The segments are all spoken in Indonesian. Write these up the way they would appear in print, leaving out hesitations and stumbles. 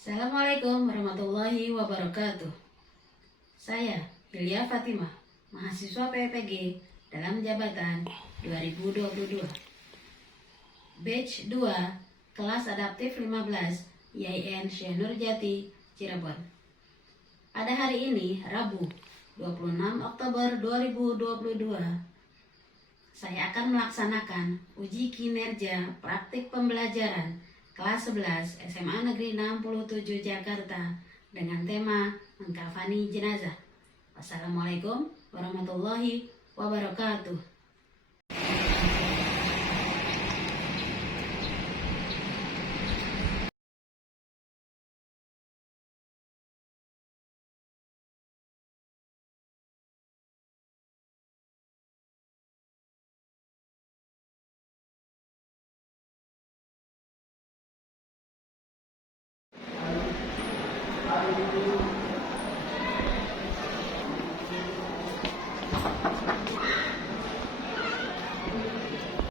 Assalamualaikum warahmatullahi wabarakatuh. Saya Hilya Fatimah, mahasiswa PPG dalam jabatan 2022. Batch 2, kelas adaptif 15, IAIN Syekh Nurjati, Cirebon. Pada hari ini, Rabu, 26 Oktober 2022, saya akan melaksanakan uji kinerja praktik pembelajaran kelas 11 SMA Negeri 67 Jakarta dengan tema mengkafani jenazah. Wassalamualaikum warahmatullahi wabarakatuh.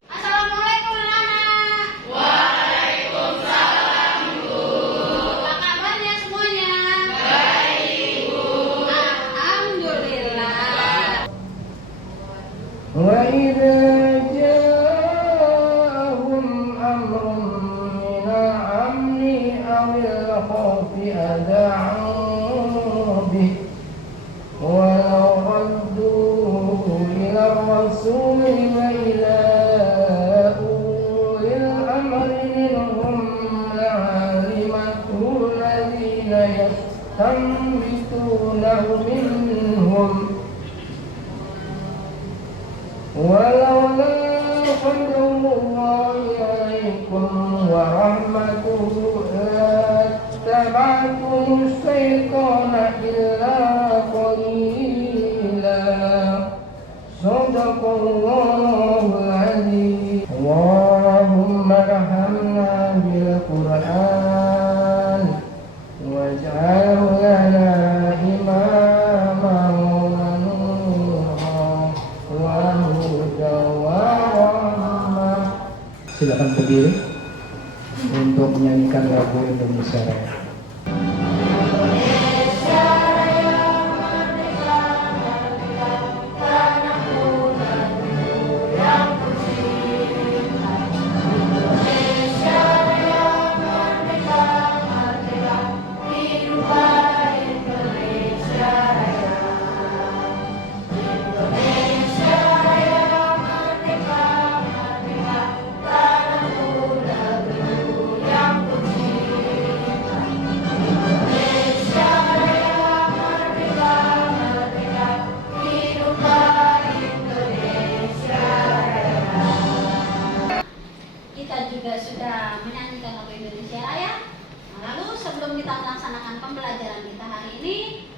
Assalamualaikum anak-anak. Waalaikumsalam Bu. Apa kabarnya semuanya? Baik Bu. Alhamdulillah. وإذا جاءهم أمر من الأمن أو الخوف أذاعوا به ولو ردوه إلى الرسول وإلى أولي الأمر منهم لعلمته الذين يستنبطونه منهم ولولا فضل الله عليكم ورحمته لاتبعتم الشيطان إلا قليلا. صدق الله العظيم. اللهم ارحمنا بالقرآن واجعله لنا إماما Silakan berdiri untuk menyanyikan lagu Indonesia Raya. Juga sudah menyanyikan lagu Indonesia Raya. Lalu sebelum kita melaksanakan pembelajaran kita hari ini,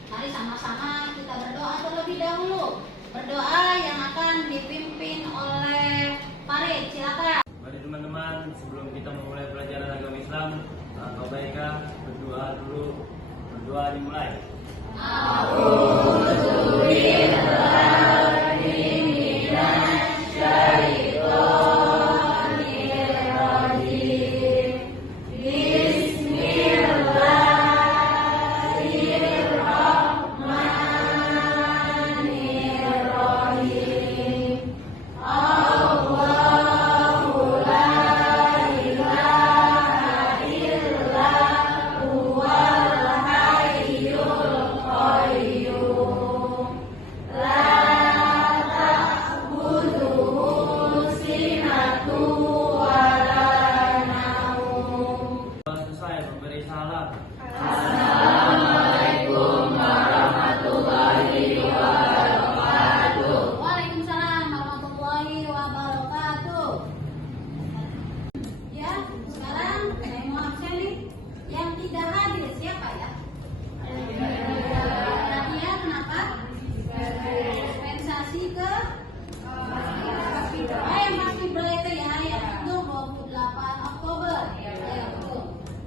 mari sama-sama kita berdoa terlebih dahulu. Berdoa yang akan dipimpin oleh Farid. Silakan. Mari teman-teman, sebelum kita memulai pelajaran agama Islam, alangkah baiknya berdoa dulu. Berdoa dimulai. Selesai memberi salam. Waalaikumsalam warahmatullahi wabarakatuh. Ya, sekarang saya mau absen nih. Yang tidak hadir siapa ya? Nadia, kenapa? Dispensasi ke? Yang masih berita ya, yang itu 28 Oktober. Ya, betul.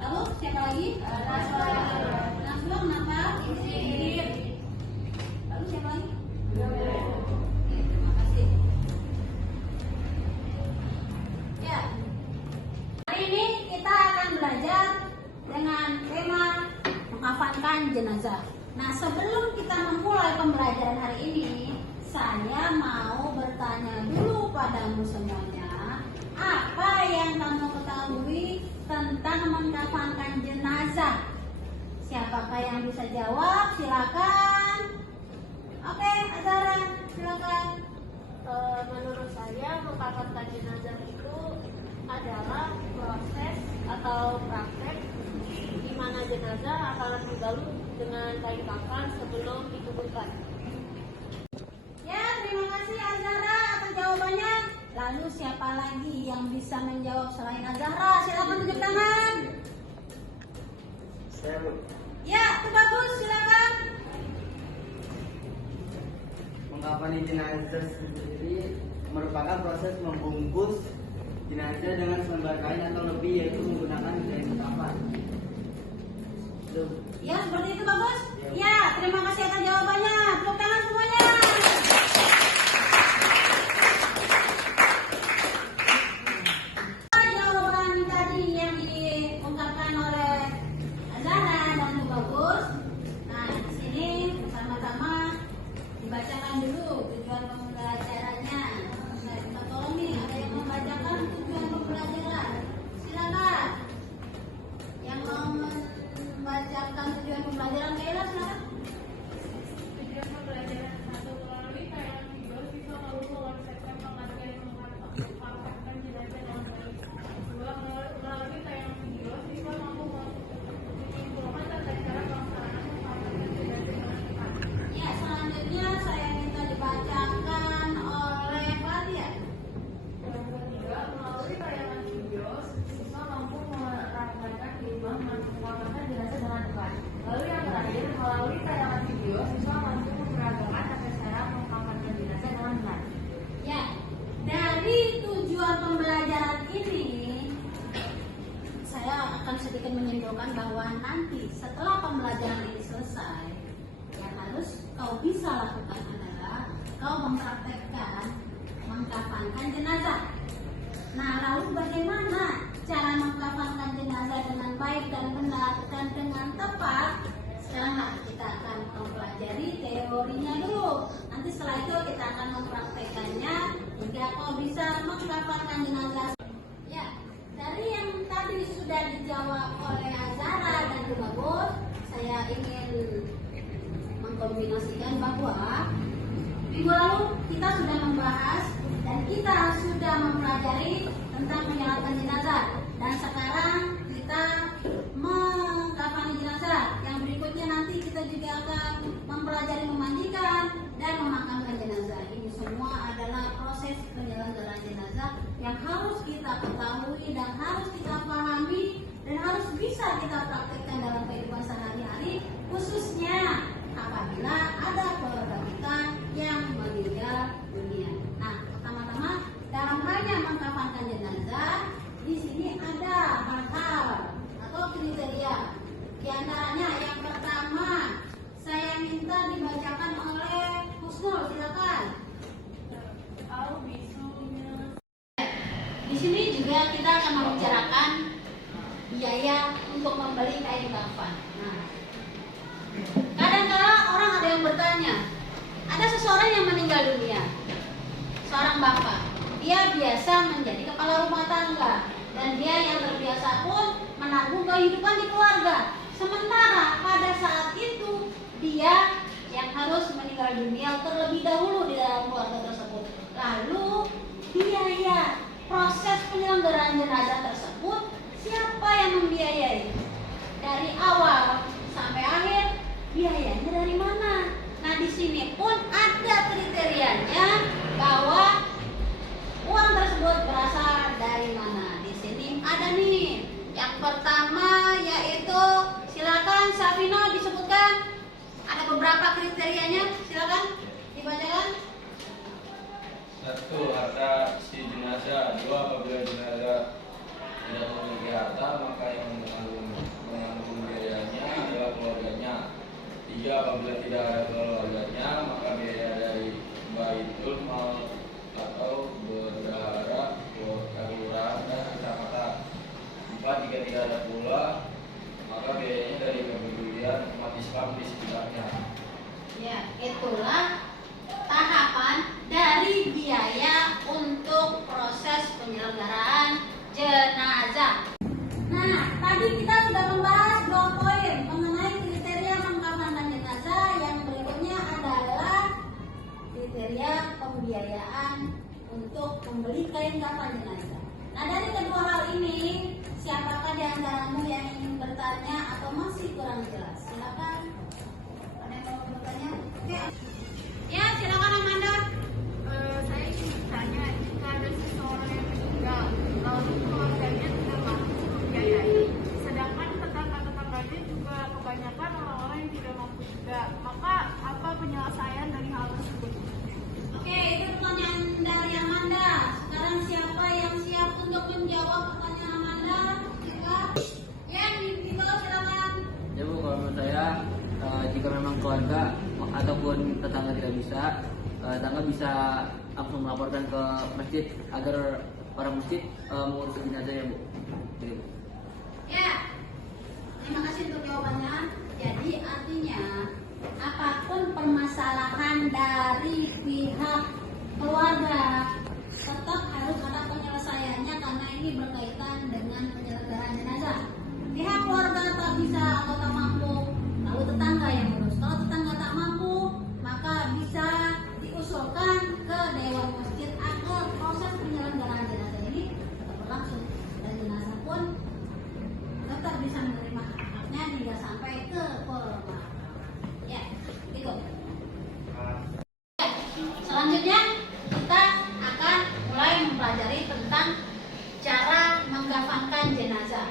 Lalu siapa lagi? Naslo, kenapa? Lalu siapa lagi? Terima kasih. Ya, hari ini kita akan belajar dengan tema mengkafankan jenazah. Nah, sebelum kita memulai pembelajaran hari ini, saya mau bertanya dulu padamu semuanya, apa yang kamu ketahui tentang mengkafankan jenazah? Siapakah yang bisa jawab? Silakan. Oke, Azara, silakan. Menurut saya mengkafankan jenazah itu adalah proses atau praktek di mana jenazah akan dibalut dengan kain kafan sebelum dikuburkan. Ya, terima kasih Azara atas jawabannya. Lalu siapa lagi yang bisa menjawab selain Azara? Silakan tunjuk tangan. Saya Bu. Ya, itu bagus, silakan. Mengkafani jenazah sendiri merupakan proses membungkus jenazah dengan selembar kain atau lebih, yaitu menggunakan kain kafan. Ya, seperti itu bagus. Ya, terima kasih atas jawabannya. Tepuk tangan semuanya. Jawaban tadi yang diungkapkan oleh Azara dan itu bagus. Nah, di sini bersama-sama dibacakan dulu tujuan pembelajarannya. Nah, kita tolong nih, ada yang membacakan tujuan pembelajaran. Silakan. Yang mau membacakan tujuan pembelajaran, Kayla, silakan. Tujuan pembelajaran 1, melalui tayangan video siswa perlu mengonsepkan pengertian mengkafankan jenazah dengan baik. 2, melalui tayangan video siswa mampu menyimpulkan terkait cara pelaksanaan mengkafankan jenazah dengan tepat. Ya, selanjutnya saya minta dibacakan oleh Fatia. Yang ketiga, melalui tayangan video siswa mampu merasakan perubahan mengkafankan jenazah dengan tepat. Lalu yang terakhir, melalui tayangan video siswa mampu memperagakan tata cara mengkafankan jenazah dengan benar. Ya, dari tujuan pembelajaran ini saya akan sedikit menyimpulkan bahwa nanti setelah pembelajaran ini selesai, yang harus kau bisa lakukan adalah kau mempraktekkan mengkafankan jenazah. Nah, lalu bagaimana cara mengkafankan jenazah dengan baik dan benar dan dengan tepat? Sekarang kita akan mempelajari teorinya dulu. Nanti setelah itu kita akan mempraktekannya hingga kau bisa mengkafankan jenazah. Ya, dari yang tadi sudah dijawab oleh Azara dan bagus, saya ingin mengkombinasikan bahwa minggu lalu kita sudah membahas dan kita sudah mempelajari tentang menyalatkan jenazah, dan sekarang kita mengkafani jenazah. Yang berikutnya nanti kita juga akan mempelajari memandikan dan memakamkan jenazah. Ini semua adalah proses penyelenggaraan jenazah yang harus kita ketahui dan harus kita pahami dan harus bisa kita praktekkan dalam kehidupan sehari-hari, khususnya apabila ada keluarga kita yang meninggal dunia. Nah, pertama-tama dalam hanya mengkafankan jenazah, di sini ada hal-hal atau kriteria. Di antaranya yang pertama, saya minta dibacakan oleh Husnul, silakan. Di sini juga kita akan membicarakan biaya untuk membeli kain kafan. Nah, kadang-kala orang ada yang bertanya, ada seseorang yang meninggal dunia, seorang bapak. Dia biasa menjadi kepala rumah tangga dan dia yang terbiasa pun menanggung kehidupan di keluarga. Sementara pada saat itu dia yang harus meninggal dunia terlebih dahulu di dalam keluarga tersebut. Lalu biaya proses penyelenggaraan jenazah tersebut siapa yang membiayai? Dari awal sampai akhir biayanya dari mana? Nah, di sini pun ada kriterianya bahwa uang tersebut berasal dari mana. Di sini ada nih. Yang pertama yaitu, silakan Safino disebutkan. Ada beberapa kriterianya, silakan dibacakan. 1. Harta si jenazah. 2. Apabila jenazah tidak memiliki harta, maka yang menanggung biayanya adalah keluarganya. 3. Apabila tidak ada keluarganya, maka biaya dari baitul mal atau bendahara kelurahan dan kecamatan. 4. Jika tidak ada pula maka biayanya dari kepedulian umat Islam di sekitarnya. Ya, itulah tahapan dari biaya untuk proses penyelenggaraan jenazah. Nah, tadi kita sudah membahas 2 poin mengenai kriteria mengkafankan jenazah. Yang berikutnya adalah kriteria pembiayaan untuk membeli kain kafan jenazah. Nah, dari kedua hal ini, siapakah di antaramu yang ingin bertanya atau masih kurang jelas? Silakan. Ada yang mau bertanya? Oke. Ya, silakan Amanda. Saya ingin bertanya, jika ada seseorang yang meninggal, lalu keluarganya tidak mampu membiayai, sedangkan tetangga-tetangganya juga kebanyakan orang-orang yang tidak mampu juga, maka apa penyelesaian dari hal tersebut? Oke, itu pertanyaan dari Amanda. Sekarang siapa yang siap untuk menjawab pertanyaan Amanda? Silakan. Ya, Dito, silakan. Ya Bu, kalau menurut saya jika memang keluarga ataupun tetangga tidak bisa, tetangga bisa langsung melaporkan ke masjid agar orang masjid mengurus jenazah ya Bu. Gitu. Ya, terima kasih untuk jawabannya. Jadi artinya apapun permasalahan dari pihak keluarga tetap harus ada penyelesaiannya karena ini berkaitan dengan penyelenggaraan jenazah. Pihak keluarga tak bisa atau tak mampu, lalu tetangga yang urus. Kalau tetangga tak mampu, maka bisa diusulkan ke dewan masjid agar proses penyelenggaraan jenazah ini tetap berlangsung dan jenazah pun tetap bisa menerima hak-haknya hingga sampai ke pemakaman. Ya, itu. Selanjutnya kita akan mulai mempelajari tentang cara mengkafankan jenazah.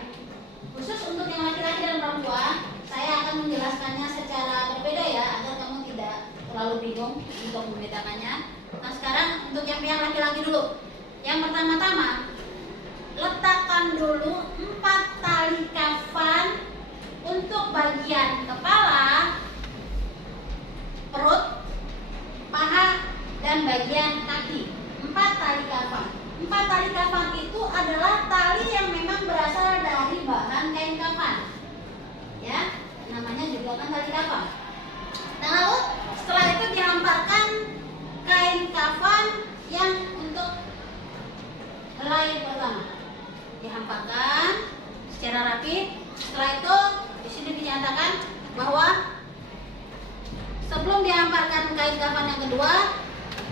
Khusus untuk yang laki-laki dan perempuan, saya akan menjelaskannya secara berbeda ya, agar kamu tidak terlalu bingung untuk membedakannya. Nah, sekarang untuk yang pihak laki-laki dulu. Yang pertama-tama, letakkan dulu 4 tali kafan untuk bagian kepala, perut, paha, dan bagian kaki. 4 tali kafan. 4 tali kafan itu adalah tali yang memang berasal dari bahan kain kafan. Ya, namanya juga kan tali kafan. Nah, lalu setelah itu dihamparkan kain kafan yang untuk helai pertama. Dihamparkan secara rapi. Setelah itu di sini dinyatakan bahwa sebelum dihamparkan kain kafan yang kedua,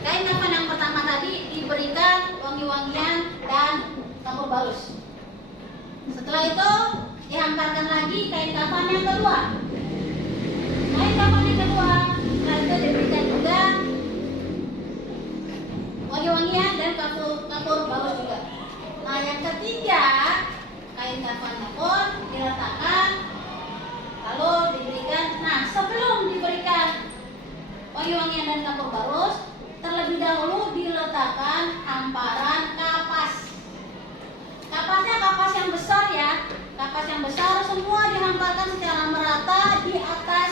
kain kafan yang pertama tadi diberikan wangi-wangian dan kapur balus. Setelah itu dihamparkan lagi kain kafan yang kedua. Kain kafan yang kedua setelah itu diberikan juga wangi-wangian dan kapur balus juga. Nah, yang ketiga, kain kafannya pun diletakkan lalu diberikan. Nah, sebelum diberikan wangi-wangian dan kapur balus, terlebih dahulu diletakkan hamparan kapas. Kapasnya kapas yang besar ya, kapas yang besar semua dihamparkan secara merata di atas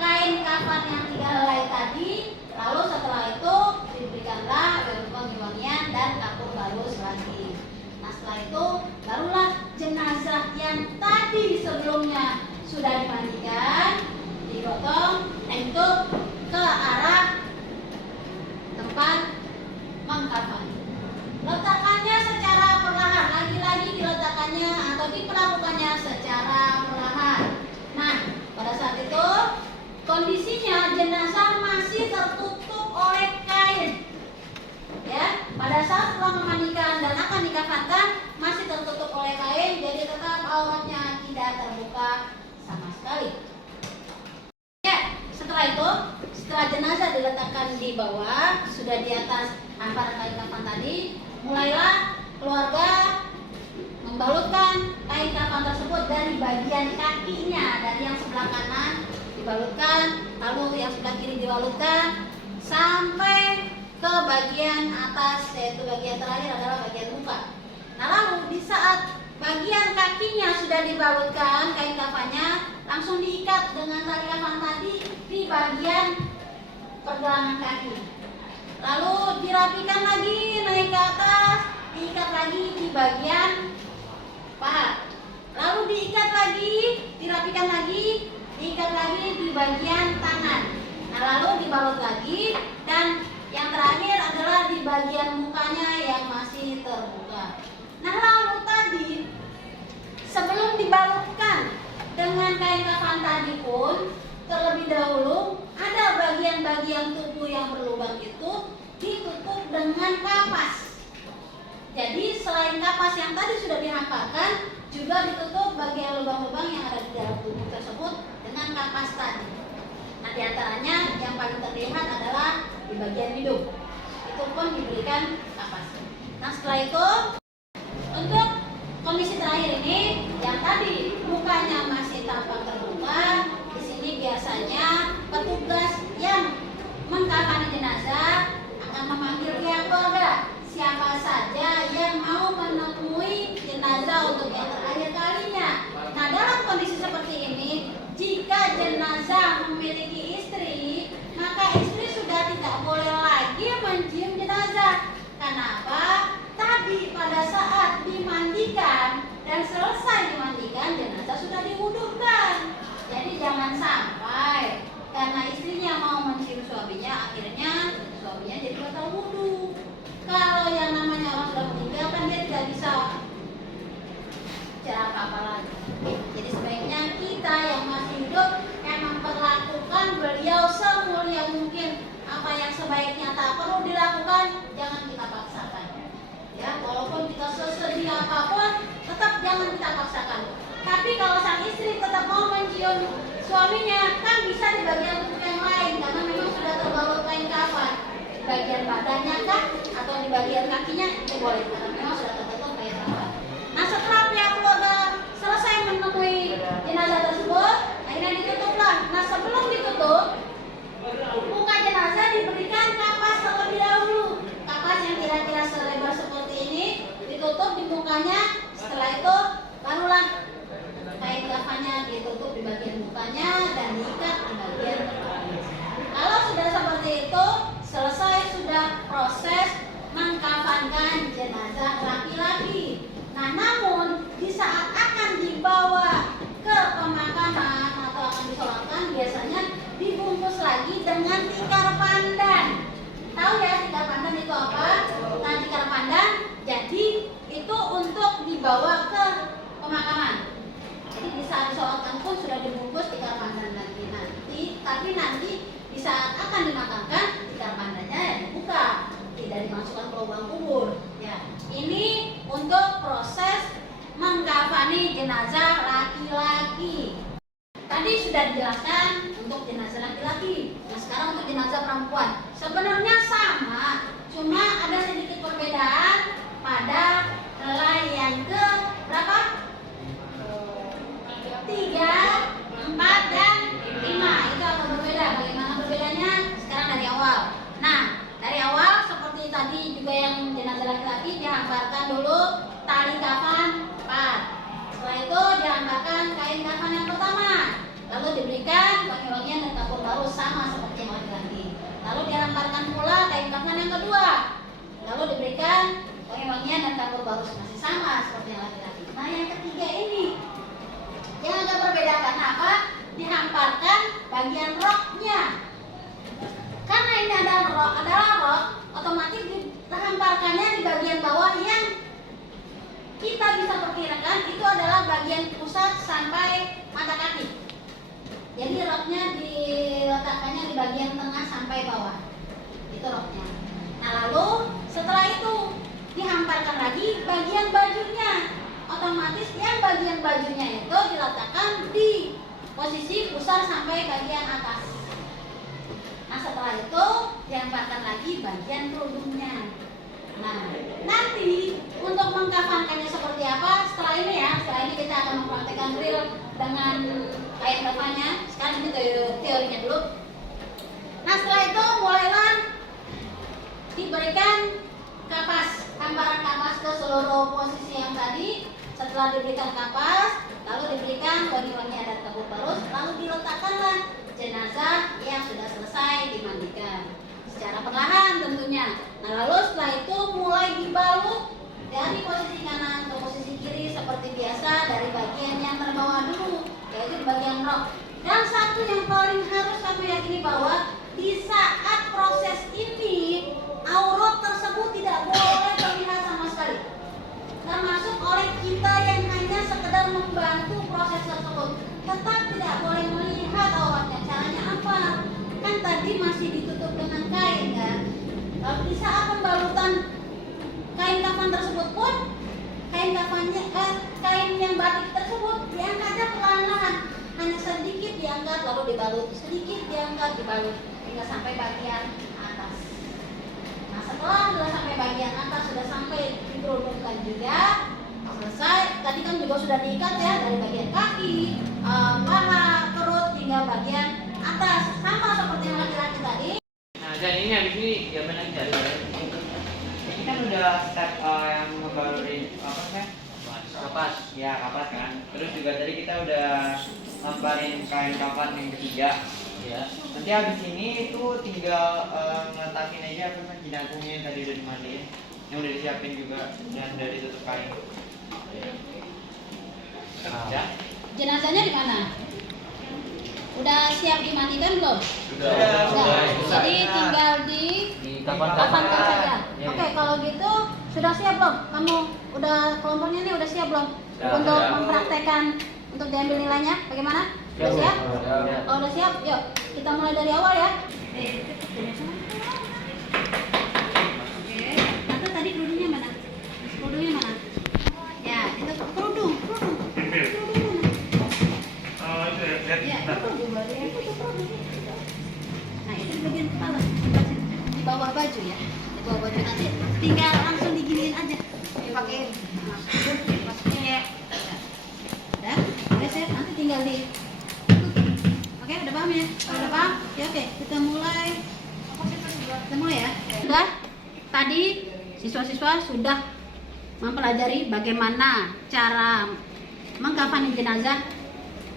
kain kafan yang 3 helai tadi. Lalu setelah itu diberikanlah wangi-wangian dan kapur balus lagi. Nah, setelah itu barulah jenazah yang tadi sebelumnya sudah dimandikan digotong itu ke arah tempat mengkafan. Letakkannya secara perlahan, lagi-lagi diletakkannya atau diperlakukannya secara perlahan. Nah, pada saat itu kondisinya jenazah masih tertutup oleh kain. Ya, pada saat setelah memandikan dan akan dikafankan masih tertutup oleh kain, jadi tetap auratnya tidak terbuka sama sekali. Ya, setelah itu, setelah jenazah diletakkan di bawah, sudah di atas hamparan kain kafan tadi, mulailah keluarga membalutkan kain kafan tersebut dari bagian kakinya, dari yang sebelah kanan dibalutkan, lalu yang sebelah kiri dibalutkan sampai ke bagian atas, yaitu bagian terakhir adalah bagian muka. Nah, lalu di saat bagian kakinya sudah dibalutkan kain kafannya, langsung diikat dengan tali kafan tadi di bagian pergelangan kaki. Lalu dirapikan lagi naik ke atas, diikat lagi di bagian paha. Lalu diikat lagi, dirapikan lagi, diikat lagi di bagian tangan. Nah, lalu dibalut lagi, dan yang terakhir adalah di bagian mukanya yang masih terbuka. Nah, lalu tadi sebelum dibalutkan dengan kain kafan tadi pun terlebih dahulu ada bagian-bagian tubuh yang berlubang itu ditutup dengan kapas. Jadi selain kapas yang tadi sudah dihamparkan, juga ditutup bagian lubang-lubang yang ada di dalam tubuh tersebut dengan kapas tadi. Nah, diantaranya yang paling terlihat adalah di bagian hidung. Itu pun diberikan kapas. Nah, setelah itu untuk kondisi terakhir ini yang tadi mukanya masih tampak terbuka, di sini biasanya petugas yang mengkafani jenazah akan memanggil pihak keluarga. Siapa saja yang mau menemui jenazah untuk yang terakhir kalinya. Nah, dalam kondisi seperti ini, jika jenazah memiliki istri, maka istri sudah tidak boleh lagi mencium jenazah. Kenapa? Tadi pada saat dimandikan dan selesai dimandikan, jenazah sudah diwudukan. Jadi jangan sampai karena istrinya mau mencium suaminya, akhirnya suaminya jadi batal wudu. Kalau yang namanya orang sudah meninggal kan dia tidak bisa cara apa lagi. Jadi sebaiknya kita yang masih hidup yang memperlakukan beliau semulia mungkin. Apa yang sebaiknya tak perlu dilakukan, jangan kita paksakan. Ya, walaupun kita sesedia apapun, tetap jangan kita paksakan. Tapi kalau sang istri tetap mau mencium suaminya, kan bisa di bagian tubuh yang lain karena memang sudah terbalut kain kafan. Di bagian badannya kan, atau di bagian kakinya itu boleh karena memang sudah tertutup kain kafan. Nah, setelah pihak keluarga selesai menemui jenazah tersebut, akhirnya ditutuplah. Nah, sebelum ditutup, muka jenazah diberikan kapas terlebih dahulu. Kapas yang kira-kira selebar seperti ini ditutup di mukanya. Setelah itu barulah kain kafannya ditutup di bagian mukanya dan diikat di bagian kepalanya. Kalau sudah seperti itu, selesai sudah proses mengkafankan jenazah laki-laki. Nah, namun di saat akan dibawa ke pemakaman atau akan disolatkan, biasanya dibungkus lagi dengan tikar pandan. Tahu ya tikar pandan itu apa? Nah, tikar pandan jadi itu untuk dibawa ke pemakaman. Jadi di saat disolatkan pun sudah dibungkus tikar pandan lagi nanti, tapi nanti di saat akan dimakamkan tikar pandannya ya dibuka, tidak dimasukkan ke lubang kubur. Ya, ini untuk proses mengkafani jenazah laki-laki. Tadi sudah dijelaskan untuk jenazah laki-laki. Nah, sekarang untuk jenazah perempuan. Sebenarnya sama, cuma ada sedikit perbedaan pada helai yang ke berapa? 3, 4, dan 5. Itu agak berbeda. Bagaimana perbedaannya? Sekarang dari awal. Nah, dari awal seperti tadi juga yang jenazah laki-laki dihamparkan dulu tali kafan 4. Setelah itu dihamparkan kain kafan yang pertama. Lalu diberikan wangi-wangian dan kapur baru sama seperti yang laki-laki. Lalu dihamparkan pula kain kafan yang kedua. Lalu diberikan wangi-wangian dan kapur baru masih sama seperti yang laki-laki. Nah, yang ketiga ini yang agak berbeda karena apa? Dihamparkan bagian roknya. Karena ini adalah rok, otomatis dihamparkannya di bagian bawah yang kita bisa perkirakan itu adalah bagian pusat sampai mata kaki. Jadi roknya diletakkannya di bagian tengah sampai bawah. Itu roknya. Nah, lalu setelah itu dihamparkan lagi bagian bajunya. Otomatis yang bagian bajunya itu diletakkan di posisi pusar sampai bagian atas. Nah, setelah itu dihamparkan lagi bagian kerudungnya. Nah, nanti untuk mengkafankannya seperti apa? Setelah ini ya, setelah ini kita akan mempraktekkan real dengan kain kafannya. Sekarang ini teorinya dulu. Nah, setelah itu mulailah diberikan kapas, hamparan kapas ke seluruh posisi yang tadi. Setelah diberikan kapas, lalu diberikan wangi-wangian dan kapur barus, lalu diletakkanlah jenazah yang sudah selesai dimandikan secara perlahan tentunya. Nah, lalu setelah itu mulai dibalut dari posisi kanan ke posisi kiri seperti biasa dari bagian yang terbawa di bagian rok. Dan satu yang paling harus kamu yakini bahwa di saat proses ini aurat tersebut tidak boleh terlihat sama sekali, termasuk oleh kita yang hanya sekedar membantu proses tersebut. Tetap tidak boleh melihat auratnya. Caranya apa? Kan tadi masih ditutup dengan kain kan. Lalu di saat pembalutan kain kafan tersebut pun kain yang batik tersebut diangkatnya perlahan-lahan, hanya sedikit diangkat lalu dibalut, sedikit diangkat dibalut hingga sampai bagian atas. Nah setelah sudah sampai bagian atas, sudah sampai dikerudungkan juga, selesai. Tadi kan juga sudah diikat ya, dari bagian kaki, paha, perut hingga bagian atas, sama seperti yang laki-laki tadi. Nah, dan ini habis ini jawaban aja. Ini kan udah step yang ngebalurin apa sih? Kapas. Ya, kapas kan. Terus juga tadi kita udah lemparin kain kafan yang ketiga. Ya. Nanti habis ini itu tinggal ngeletakin aja apa namanya jenazahnya yang tadi udah dimandiin, yang udah disiapin juga dan udah ditutup kain. Ya. Jenazahnya di mana? Udah siap dimandikan belum? Sudah. Jadi tinggal di kafankan saja. Ya. Oke, kalau gitu sudah siap belum? Kamu udah kelompoknya ini udah siap belum? Untuk mempraktekkan untuk diambil nilainya bagaimana? Udah siap? Kalau udah siap, yuk kita mulai dari awal ya. Oke, Tante tadi kerudungnya mana? Kerudungnya mana? Ya, itu kerudung. Ya, kerudung. Nah, itu di bagian kepala, di bawah baju ya, di bawah baju nanti tinggal langsung diginiin aja, dipakai masuknya ya. Udah siap, nanti tinggal di. Oke, udah paham ya? Kalau udah paham, ya oke, kita mulai. Kita mulai ya. Sudah, tadi siswa-siswa sudah mempelajari bagaimana cara mengkafani jenazah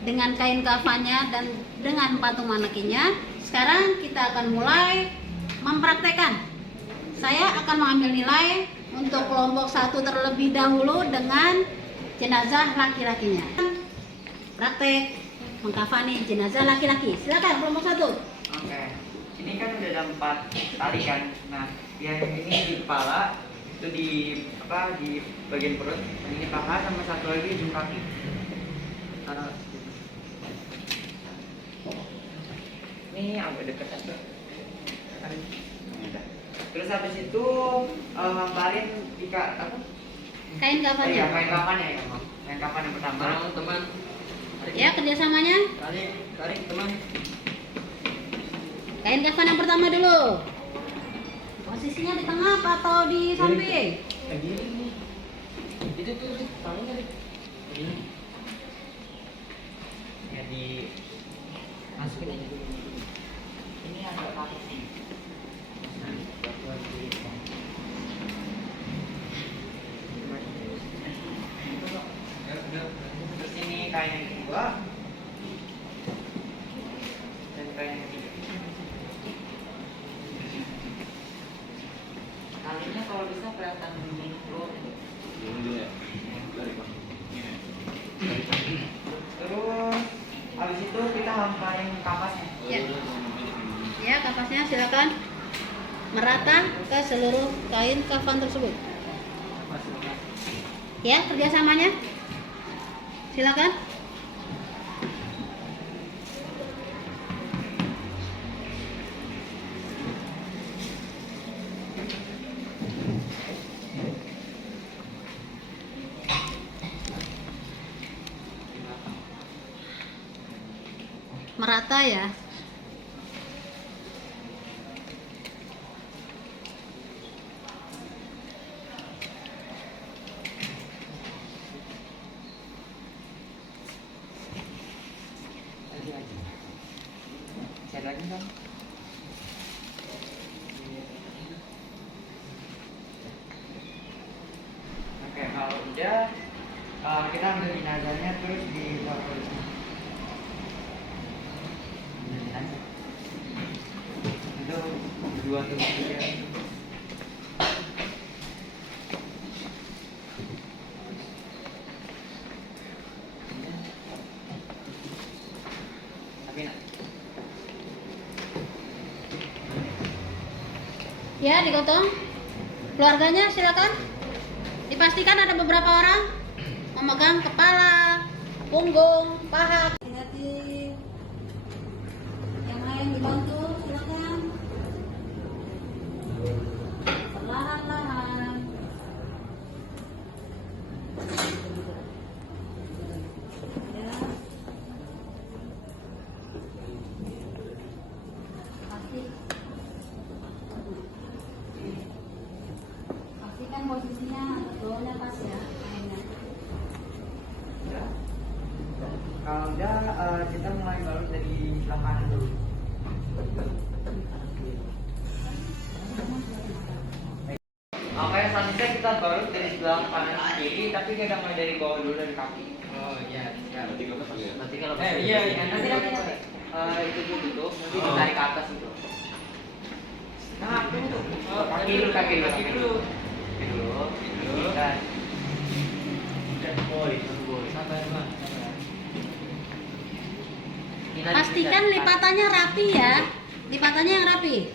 dengan kain kafannya dan dengan patung manekinnya. Sekarang kita akan mulai mempraktekkan. Saya akan mengambil nilai untuk kelompok 1 terlebih dahulu dengan jenazah laki-lakinya. Praktek mengkafani jenazah laki-laki. Silakan kelompok 1. Oke. Ini kan udah ada 4 tali kan. Nah, yang ini di kepala, itu di apa di bagian perut, yang ini paha, sama satu lagi ujung kaki. Taruh. Ini agak dekat aja. Terus habis itu hamparin apa? Kain kafannya. Iya, kain kafan ya, kain kafan yang pertama. Teman. Ya, kerjasamanya. Tarik teman. Kain kafan yang pertama dulu. Posisinya di tengah atau di samping? Itu tuh, tangannya di ini. Ya di masukin aja. Ini agak kaku sih. Terus ini kain yang kedua dan kain yang ketiga. Talinya kalau bisa kelihatan dulu. Terus habis itu kita hamparin kapasnya. Ya. Ya, kapasnya silakan merata ke seluruh kain kafan tersebut. Ya, kerjasamanya. Silakan. Merata ya. Share lagi kan? Oke, kalau udah kita ambil jenazahnya terus ditaruh di sini. Itu dua tuh tiga. Ya, digotong. Keluarganya silakan. Dipastikan ada beberapa orang memegang kepala, punggung, paha. Hati-hati. Yang lain dibantu, silakan. Perlahan-lahan. Ya. Pastikan posisinya atas bawahnya pas ya. Mainnya. Kalau udah kita mulai balut dari sebelah kanan dulu. Oke, selanjutnya kita balut dari sebelah kanan ke kiri, tapi kita mulai dari bawah dulu dari kaki. Oh iya. Nanti kalau iya, nanti itu dulu tutup, nanti ditarik ke atas itu. Nah, kaki dulu. Dan boy. Sabar, Bang. Pastikan lipatannya rapi ya. Lipatannya yang rapi.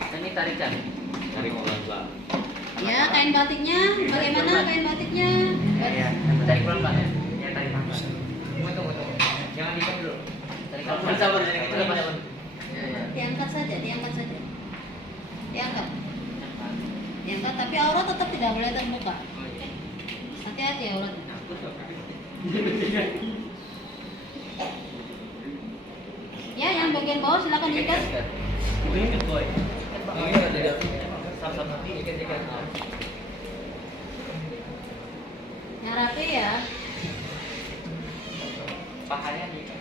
Ini tarikan. Tarik pelan-pelan. Ya, kain batiknya bagaimana kain batiknya? Iya, tarik pelan-pelan ya. Ya, tarik pelan-pelan. Tunggu. Jangan diikat dulu. Tarik pelan-pelan. Sabar, jangan gitu lepas. Iya. Diangkat saja. Diangkat, tapi aurat tetap tidak boleh terbuka. Hati-hati auratnya. Ya, yang bagian bawah silakan diikat. Ini boy. Ini ada sama-sama ikat. Yang rapi ya. Pahanya diikat.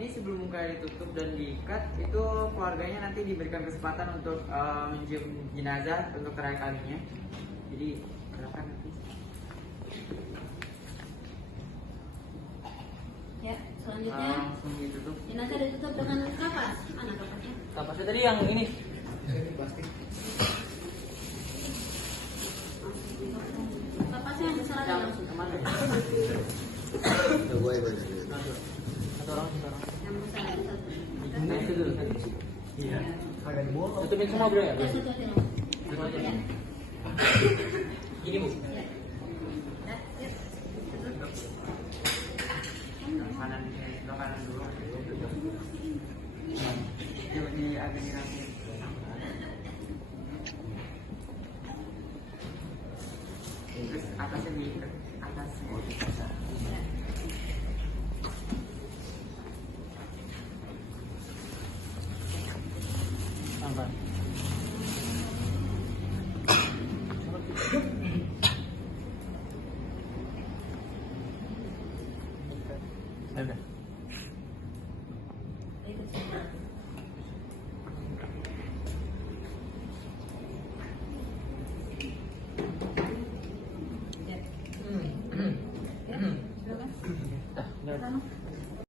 Ini sebelum mukanya ditutup dan diikat, itu keluarganya nanti diberikan kesempatan untuk mencium jenazah untuk terakhir kalinya. Jadi silakan nanti. Ya, selanjutnya Langsung ditutup. jenazah ditutup dengan kapas. Mana kapasnya? Kapasnya tadi yang ini. Kapasnya yang besar aja. Yang kemana? Satu orang. Yang besar. Nah, itu dulu. Iya. Agak di bawah. Tutupin semua bro ya. Ya, satu aja. Satu aja. Ya. Gini bu. Ya. Ya, ya. Sebelah kanan dulu. Coba di agak dirapiin. Terus atasnya diikat. Atasnya. Sabar. Udah.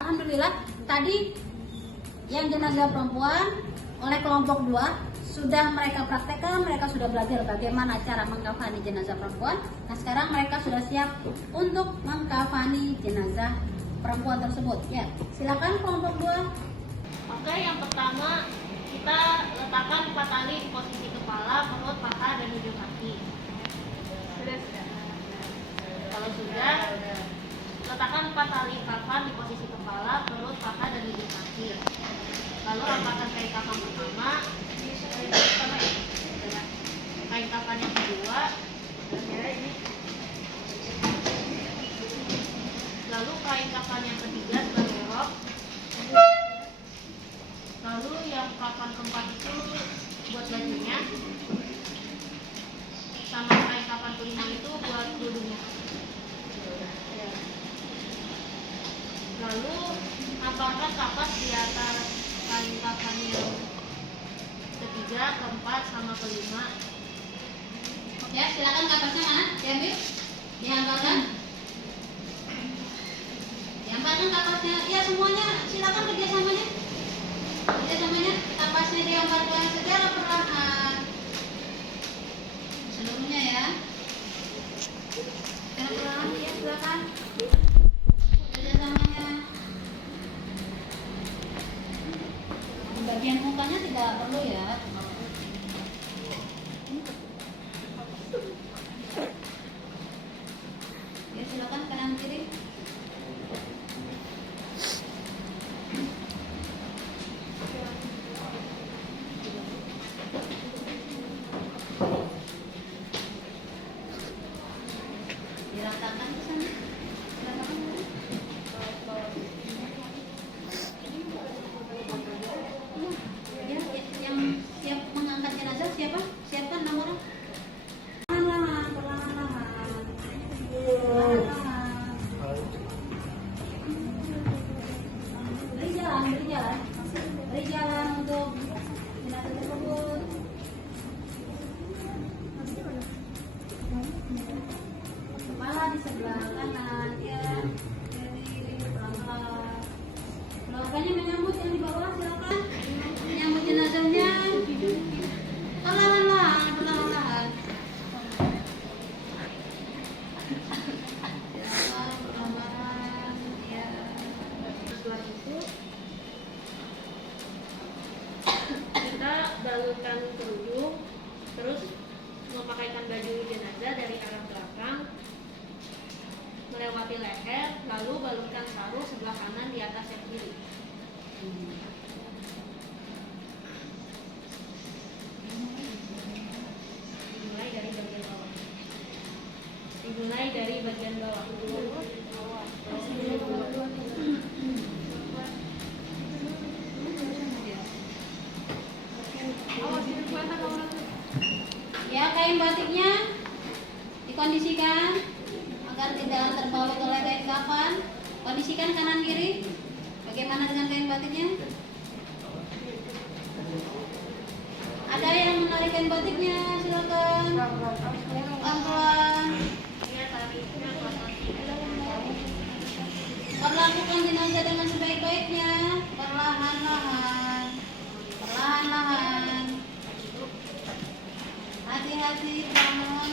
Alhamdulillah tadi yang jenazah perempuan oleh kelompok 2 sudah mereka praktekkan, mereka sudah belajar bagaimana cara mengkafani jenazah perempuan. Nah sekarang mereka sudah siap untuk mengkafani jenazah perempuan tersebut. Ya, silakan kelompok 2. Oke, yang pertama kita letakkan 4 tali di posisi kepala, perut, paha, dan ujung kaki. Sudah. Kalau sudah, letakkan 4 tali kafan di posisi kepala, perut, paha, dan ujung kaki. Lalu rapatkan kain kafan pertama, kain kafan yang kedua, lalu kain kafan yang ketiga sebagai rok. Lalu yang kafan keempat itu buat bajunya, sama kain kafan kelima itu buat kerudungnya. Lalu apakah kapas di atas kain kafan yang ketiga, keempat, sama kelima? Ya, silakan kapasnya mana? Diambil. Diangkatkan. Diangkatkan kapasnya. Ya, semuanya silakan kerjasamanya. Kapasnya diangkatkan secara perlahan. Seluruhnya ya. Secara perlahan ya, silakan. Kerjasamanya. membalutkan kerudung, terus memakaikan baju jenazah dari arah belakang melewati leher, lalu balutkan sarung sebelah kanan di atas yang kiri. Dimulai dari bagian bawah. Ya, kain batiknya dikondisikan agar tidak terbalut oleh kain kafan. Kondisikan kanan kiri. Bagaimana dengan kain batiknya? Ada yang menarik kain batiknya? Silakan. Pelan-pelan. Perlakukan jenazah dengan sebaik-baiknya. Perlahan-lahan. Perlahan-lahan. Hati-hati, bangun.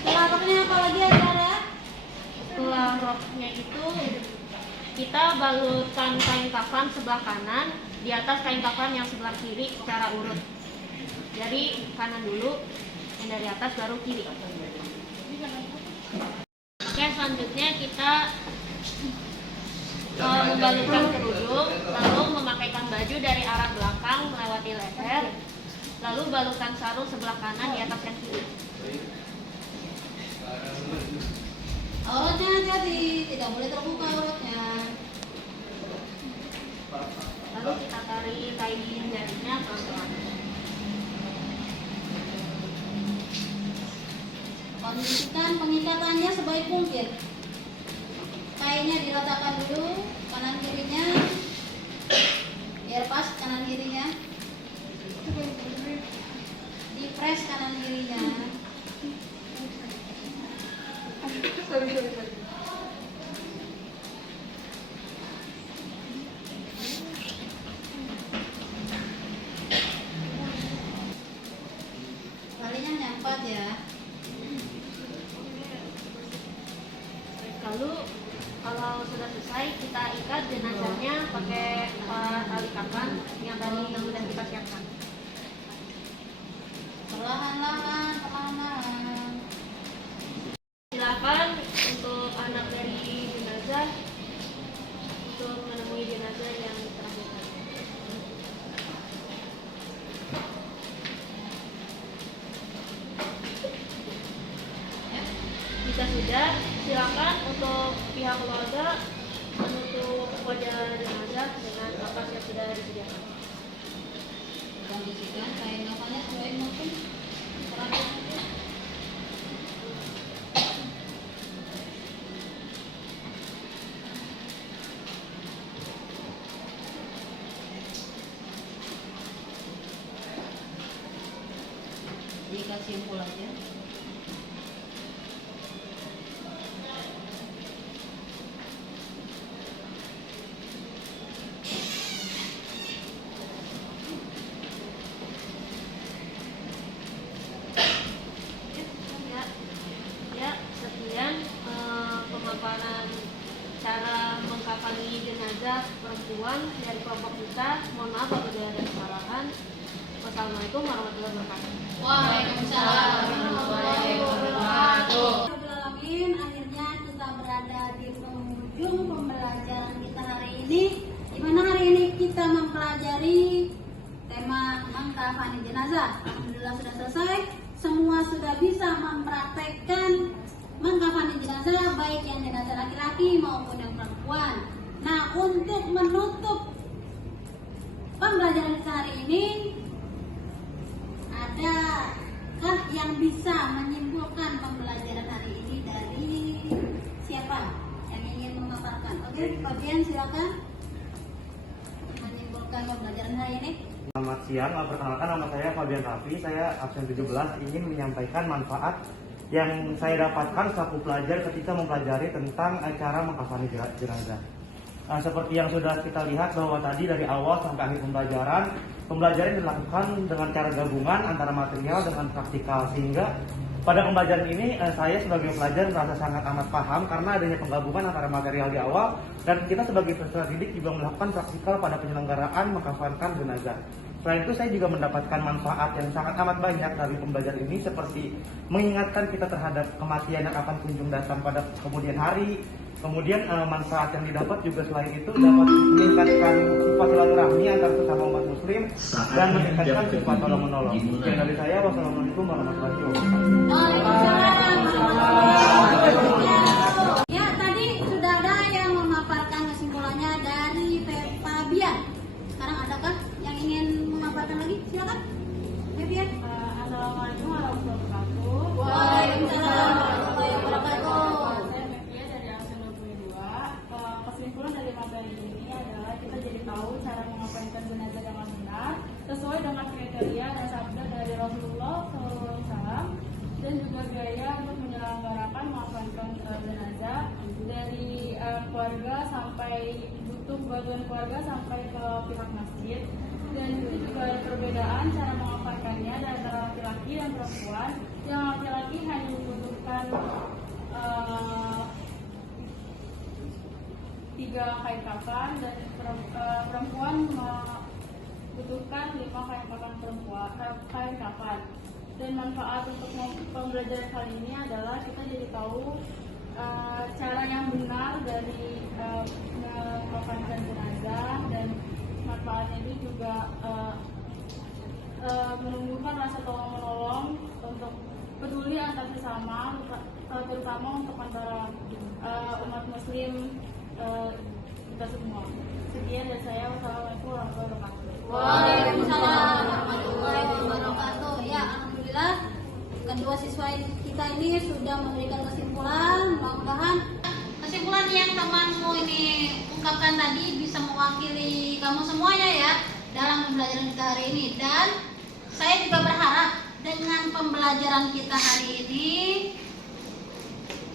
Setelah roknya apa lagi ada? Setelah roknya itu kita balutkan kain kafan sebelah kanan di atas kain kafan yang sebelah kiri secara urut. Dari kanan dulu, yang dari atas baru kiri. Oke, selanjutnya kita membalutkan kerudung, lalu memakaikan baju dari arah belakang melewati leher, lalu balutkan sarung sebelah kanan di atas yang kiri. Auratnya hati-hati, tidak boleh terbuka auratnya. Lalu kita tarik kain jarinya pelan-pelan. Kondisikan pengikatannya sebaik mungkin. Kainnya diratakan dulu kanan kirinya, biar pas kanan kirinya. Dipres kanan kirinya. Talinya nyampat ya. Lalu kalau sudah selesai kita ikat jenazahnya pakai tali kafan yang tadi sudah kita siapkan. Perlahan-lahan, perlahan-lahan. Silakan untuk anak dari jenazah untuk menemui jenazah yang terakhir. Jika sudah, silakan untuk pihak keluarga menutup wajah jenazah dengan kapas yang sudah disediakan. Kondisikan kain kafannya sebaik mungkin. Perlahan-lahan. Dikasih simpul aja. Ya, sekian pemaparan cara mengkafani jenazah perempuan dari kelompok kita. Mohon maaf apabila ada kesalahan. Wassalamualaikum warahmatullahi wabarakatuh. Waalaikumsalam warahmatullahi wabarakatuh. Alamin, akhirnya kita berada di penghujung pembelajaran kita hari ini. Di mana hari ini kita mempelajari tema mengkafani jenazah. Alhamdulillah sudah selesai. Semua sudah bisa mempraktekkan mengkafani jenazah, baik yang jenazah laki-laki maupun yang perempuan. Nah, untuk menutup pembelajaran kita hari ini, adakah yang bisa menyimpulkan pembelajaran hari ini dari siapa yang ingin memaparkan? Oke, Fabian silakan menyimpulkan pembelajaran hari ini. Selamat siang, perkenalkan nama saya Fabian Raffi, saya absen 17, ingin menyampaikan manfaat yang saya dapatkan selaku pelajar ketika mempelajari tentang cara mengkafani jenazah. Seperti yang sudah kita lihat bahwa tadi dari awal sampai akhir pembelajaran dilakukan dengan cara gabungan antara material dengan praktikal, sehingga pada pembelajaran ini saya sebagai pelajar merasa sangat amat paham karena adanya penggabungan antara material di awal dan kita sebagai peserta didik juga melakukan praktikal pada penyelenggaraan mengkafankan jenazah. Selain itu saya juga mendapatkan manfaat yang sangat amat banyak dari pembelajaran ini, seperti mengingatkan kita terhadap kematian yang akan kunjung datang pada kemudian hari. Kemudian manfaat yang didapat juga selain itu dapat meningkatkan sifat silaturahmi antar sesama umat muslim dan meningkatkan sifat tolong menolong. Sekian dari saya, wassalamualaikum warahmatullahi wabarakatuh. Waalaikumsalam warahmatullahi wabarakatuh. Ya, tadi sudah ada yang memaparkan kesimpulannya dari Fabian. Sekarang adakah yang ingin memaparkan lagi? Silakan. Fabian. Assalamualaikum warahmatullahi wabarakatuh. Waalaikumsalam warahmatullahi wabarakatuh. Saya Mevia dari Angkatan 22. Kesimpulan dari materi ini adalah kita jadi tahu cara mengamankan jenazah dengan benar sesuai dengan kriteria dan sabda dari Rasulullah SAW, dan juga biaya untuk menyelenggarakan mengamankan jenazah dari keluarga sampai butuh bantuan keluarga sampai ke pihak masjid. Dan itu juga ada perbedaan cara mengamankannya antara laki-laki dan perempuan. Yang laki-laki hanya membutuhkan 3 kain kafan, dan perempuan membutuhkan 5 kain kafan. Dan manfaat untuk pembelajaran kali ini adalah kita jadi tahu cara yang benar dari memakamkan jenazah, dan manfaatnya ini juga menumbuhkan rasa tolong menolong untuk peduli antar sesama, terutama untuk antara umat muslim kita semua. Sekian dari saya. Wassalamualaikum warahmatullahi wabarakatuh. Waalaikumsalam warahmatullahi wabarakatuh. Ya, alhamdulillah kedua siswa kita ini sudah memberikan kesimpulan. Mudah-mudahan kesimpulan yang temanmu ini ungkapkan tadi bisa mewakili kamu semuanya ya dalam pembelajaran kita hari ini. Dan saya juga berharap dengan pembelajaran kita hari ini,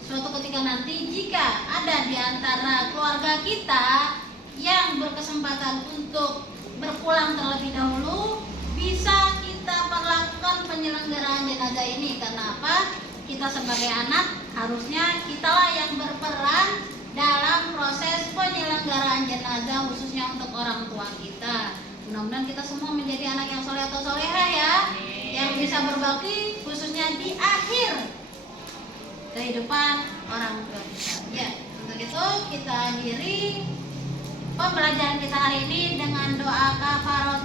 suatu ketika nanti jika ada di antara keluarga kita yang berkesempatan untuk berpulang terlebih dahulu, bisa kita perlakukan penyelenggaraan jenazah ini. Karena apa? Kita sebagai anak harusnya kitalah yang berperan dalam proses penyelenggaraan jenazah, khususnya untuk orang tua kita. Mudah-mudahan kita semua menjadi anak yang soleh atau soleha ya, yang bisa berbakti khususnya di akhir kehidupan orang tua kita. Ya, untuk itu kita akhiri pembelajaran kita hari ini dengan doa kafaratul